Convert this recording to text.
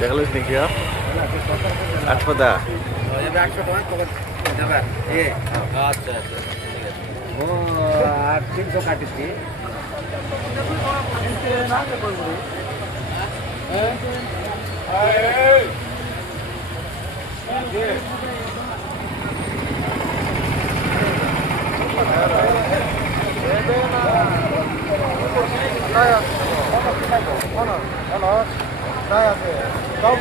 দেখালিস নাকি আর 800 টাকা আচ্ছা আচ্ছা ঠিক আছে ও আর 300 কাটিছি Ano? Kaya, kaya. Tom?